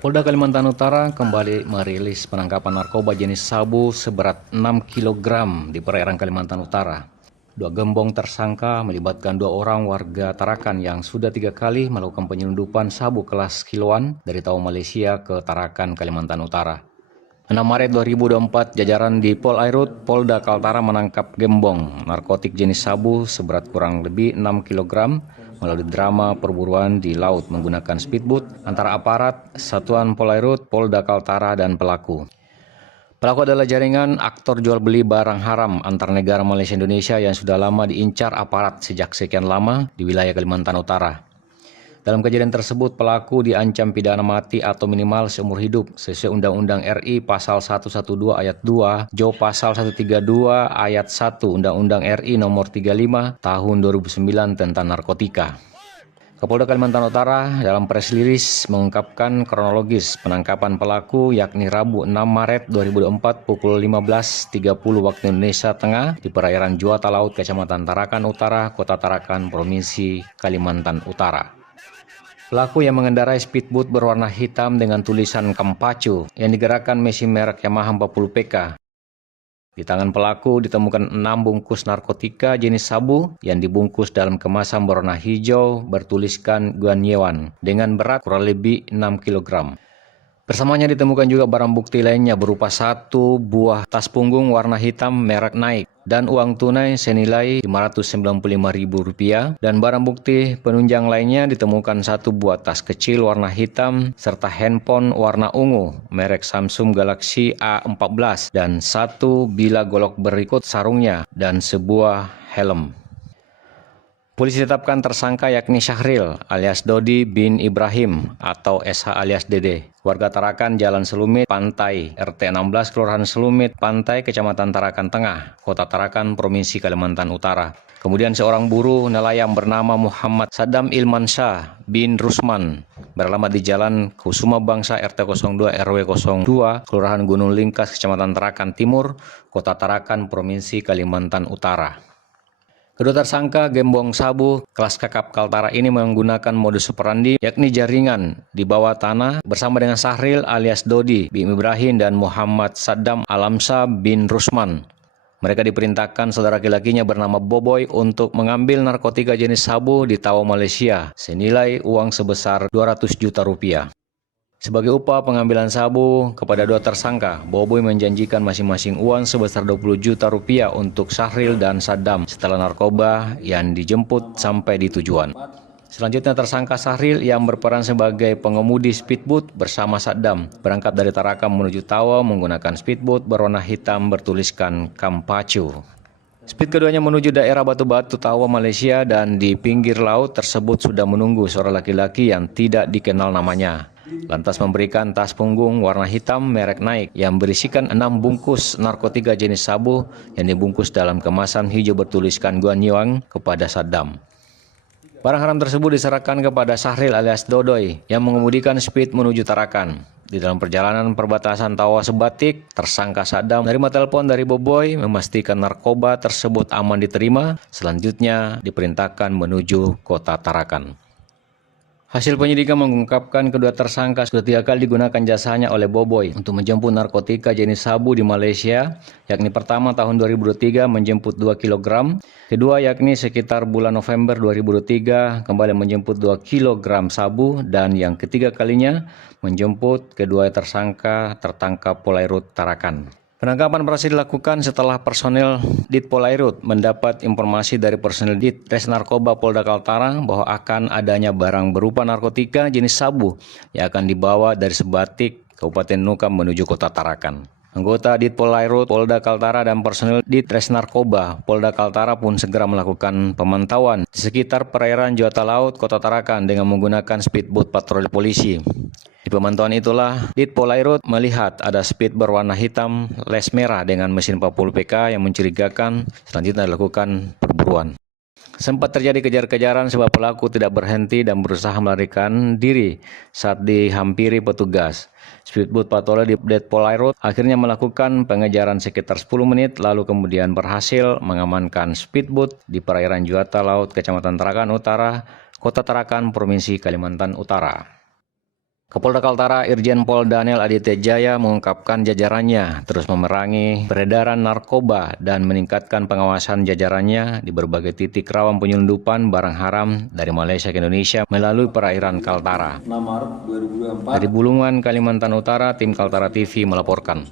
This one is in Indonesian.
Polda Kalimantan Utara kembali merilis penangkapan narkoba jenis sabu seberat 6 kg di perairan Kalimantan Utara. Dua gembong tersangka melibatkan 2 orang warga Tarakan yang sudah 3 kali melakukan penyelundupan sabu kelas kiloan dari Tawau Malaysia ke Tarakan, Kalimantan Utara. 6 Maret 2024, jajaran di Polairut, Polda Kaltara menangkap gembong narkotik jenis sabu seberat kurang lebih 6 kg melalui drama perburuan di laut menggunakan speedboat antara aparat Satuan Polairut, Polda Kaltara, dan pelaku. Pelaku adalah jaringan aktor jual beli barang haram antar negara Malaysia Indonesia yang sudah lama diincar aparat sejak sekian lama di wilayah Kalimantan Utara. Dalam kejadian tersebut, pelaku diancam pidana mati atau minimal seumur hidup sesuai Undang-Undang RI Pasal 112 Ayat 2, Jo Pasal 132 Ayat 1 Undang-Undang RI Nomor 35 Tahun 2009 tentang narkotika. Kapolda Kalimantan Utara dalam press release mengungkapkan kronologis penangkapan pelaku yakni Rabu 6 Maret 2024 pukul 15.30 waktu Indonesia Tengah di perairan Juata Laut, Kecamatan Tarakan Utara, Kota Tarakan, Provinsi Kalimantan Utara. Pelaku yang mengendarai speedboat berwarna hitam dengan tulisan Kampacu yang digerakkan mesin merek Yamaha 40 PK. Di tangan pelaku ditemukan 6 bungkus narkotika jenis sabu yang dibungkus dalam kemasan berwarna hijau bertuliskan Guanyewan dengan berat kurang lebih 6 kg. Bersamanya ditemukan juga barang bukti lainnya berupa 1 buah tas punggung warna hitam merek Nike dan uang tunai senilai Rp595.000 dan barang bukti penunjang lainnya ditemukan 1 buah tas kecil warna hitam serta handphone warna ungu merek Samsung Galaxy A14 dan 1 bilah golok berikut sarungnya dan sebuah helm. Polisi tetapkan tersangka yakni Syahril alias Dodi bin Ibrahim atau SH alias Dede, warga Tarakan, Jalan Selumit, Pantai, RT 16, Kelurahan Selumit, Pantai, Kecamatan Tarakan Tengah, Kota Tarakan, Provinsi Kalimantan Utara. Kemudian seorang buruh nelayan bernama Muhammad Saddam Ilmansyah bin Rusman beralamat di Jalan Kusuma Bangsa RT 02 RW 02, Kelurahan Gunung Lingkas, Kecamatan Tarakan Timur, Kota Tarakan, Provinsi Kalimantan Utara. Kedua tersangka gembong sabu kelas kakap Kaltara ini menggunakan modus operandi yakni jaringan di bawah tanah bersama dengan Syahril alias Dodi bin Ibrahim dan Muhammad Saddam Alamsa bin Rusman. Mereka diperintahkan saudara laki-lakinya bernama Boboy untuk mengambil narkotika jenis sabu di Tawau Malaysia senilai uang sebesar 200 juta rupiah. Sebagai upah pengambilan sabu kepada 2 tersangka, Boboy menjanjikan masing-masing uang sebesar 20 juta rupiah untuk Syahril dan Saddam setelah narkoba yang dijemput sampai di tujuan. Selanjutnya tersangka Syahril yang berperan sebagai pengemudi speedboat bersama Saddam berangkat dari Tarakan menuju Tawau menggunakan speedboat berwarna hitam bertuliskan Kampacu. Speed keduanya menuju daerah Batu-Batu Tawau Malaysia dan di pinggir laut tersebut sudah menunggu seorang laki-laki yang tidak dikenal namanya. Lantas memberikan tas punggung warna hitam merek Nike yang berisikan 6 bungkus narkotika jenis sabu yang dibungkus dalam kemasan hijau bertuliskan Guanyewan kepada Saddam. Barang haram tersebut diserahkan kepada Syahril alias Dodoy yang mengemudikan speed menuju Tarakan. Di dalam perjalanan perbatasan Tawau Sebatik, tersangka Saddam menerima telepon dari Boboy memastikan narkoba tersebut aman diterima. Selanjutnya diperintahkan menuju kota Tarakan. Hasil penyidikan mengungkapkan kedua tersangka sudah 3 kali digunakan jasanya oleh Boboy untuk menjemput narkotika jenis sabu di Malaysia, yakni pertama tahun 2023 menjemput 2 kg, kedua yakni sekitar bulan November 2023 kembali menjemput 2 kg sabu, dan yang ketiga kalinya menjemput kedua tersangka tertangkap Polairut Tarakan. Penangkapan berhasil dilakukan setelah personel Dit Polairut mendapat informasi dari personel Dit Res Narkoba Polda Kaltara bahwa akan adanya barang berupa narkotika jenis sabu yang akan dibawa dari Sebatik, Kabupaten Nukam menuju kota Tarakan. Anggota Dit Polairut Polda Kaltara dan personel Dit Res Narkoba Polda Kaltara pun segera melakukan pemantauan di sekitar perairan Juata Laut, Kota Tarakan dengan menggunakan speedboat patroli polisi. Di pemantauan itulah, Dit Polairut melihat ada speed berwarna hitam les merah dengan mesin 40 PK yang mencurigakan. Selanjutnya dilakukan perburuan. Sempat terjadi kejar-kejaran sebab pelaku tidak berhenti dan berusaha melarikan diri saat dihampiri petugas. Speedboat patroli di Dead Polai Road akhirnya melakukan pengejaran sekitar 10 menit lalu kemudian berhasil mengamankan speedboat di perairan Juata Laut, Kecamatan Tarakan Utara, Kota Tarakan, Provinsi Kalimantan Utara. Kapolda Kaltara Irjen Pol Daniel Aditya Jaya mengungkapkan jajarannya terus memerangi peredaran narkoba dan meningkatkan pengawasan jajarannya di berbagai titik rawan penyelundupan barang haram dari Malaysia ke Indonesia melalui perairan Kaltara. 6 Maret 2024. Dari Bulungan, Kalimantan Utara, tim Kaltara TV melaporkan.